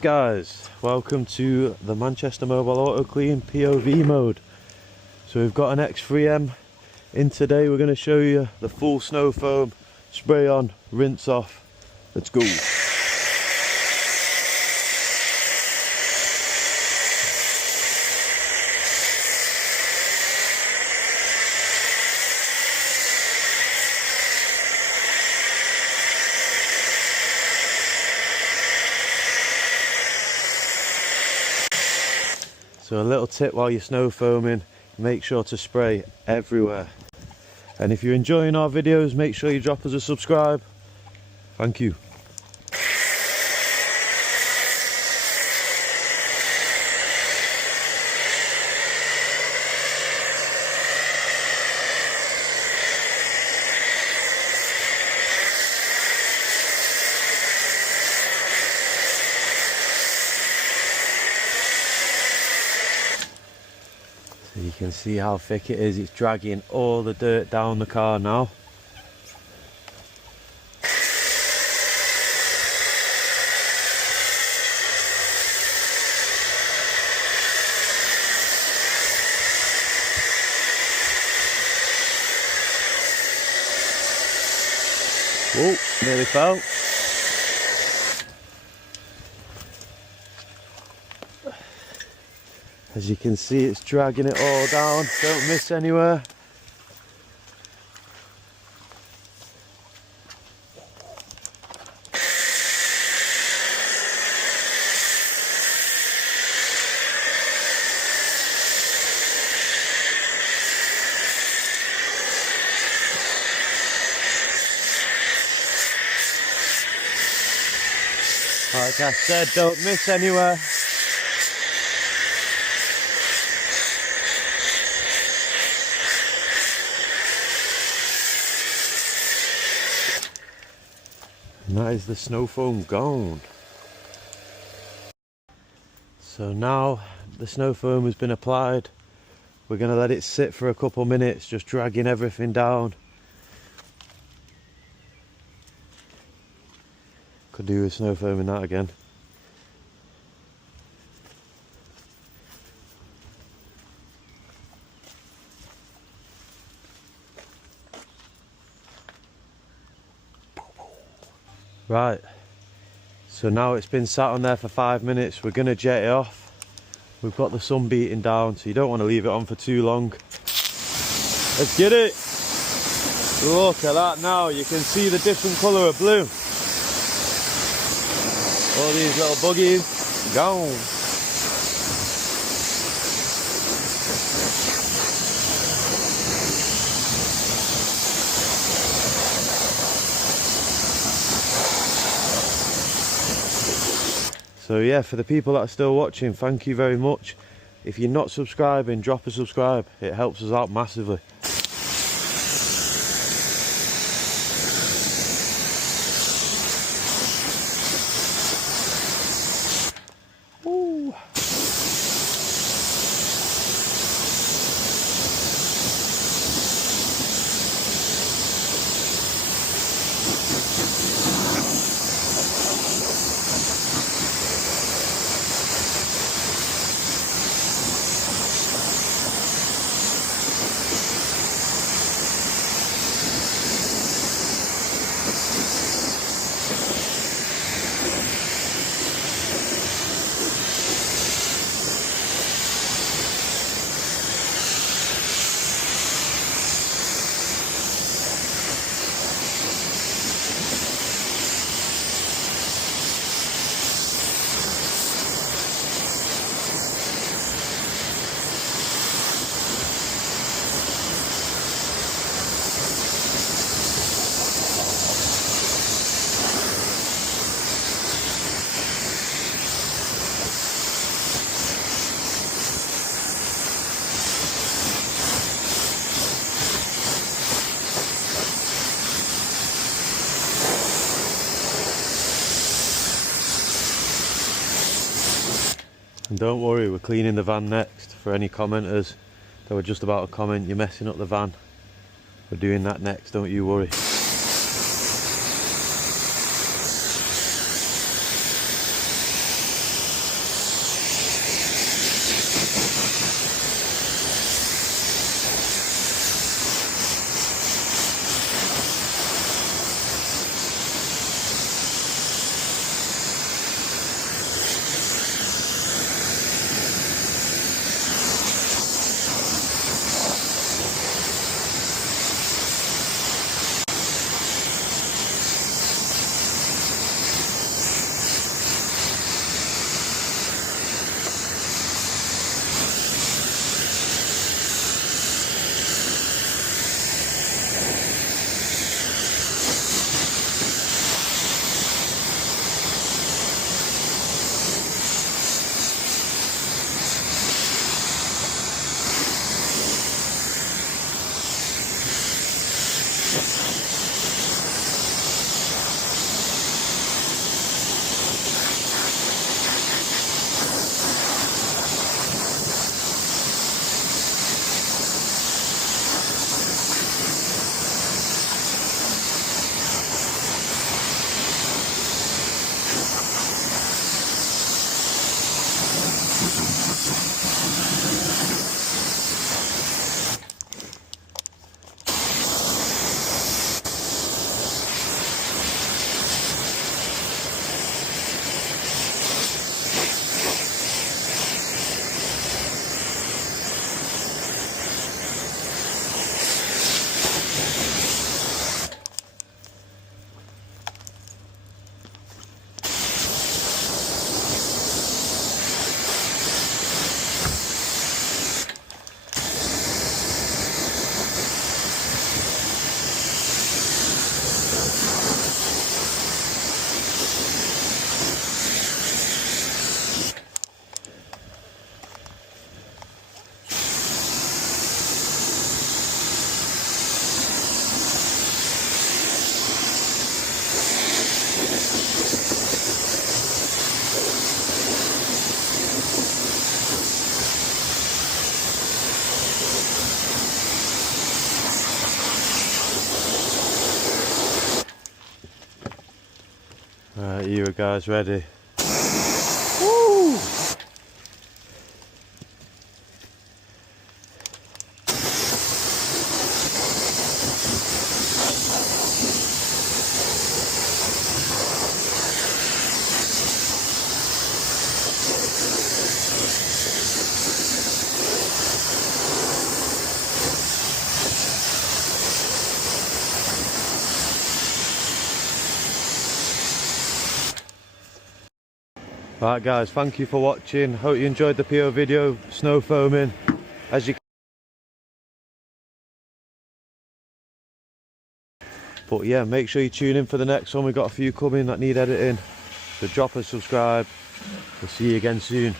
Guys, welcome to the Manchester Mobile AutoClean POV mode. So we've got an X3M in today. We're going to show you the full snow foam, spray on, rinse off. Let's go. So a little tip while you're snow foaming, make sure to spray everywhere. And if you're enjoying our videos, make sure you drop us a subscribe. Thank you. So you can see how thick it is. It's dragging all the dirt down the car now. Oh, nearly fell. As you can see, it's dragging it all down. Don't miss anywhere. Like I said, don't miss anywhere. And that is the snow foam gone. So now the snow foam has been applied. We're going to let it sit for a couple minutes, just dragging everything down. Could do with snow foaming that again. Right, so now it's been sat on there for 5 minutes. We're going to jet it off. We've got the sun beating down, so you don't want to leave it on for too long. Let's get it. Look at that now. You can see the different colour of blue. All these little buggies gone. So yeah, for the people that are still watching, thank you very much. If you're not subscribing, drop a subscribe. It helps us out massively. Ooh. And don't worry, we're cleaning the van next. For any commenters that were just about to comment, you're messing up the van, we're doing that next, don't you worry. Right guys, ready. Woo! Right guys, thank you for watching. Hope you enjoyed the PO video, snow foaming. As you But yeah, make sure you tune in for the next one. We've got a few coming that need editing. So drop a subscribe. We'll see you again soon.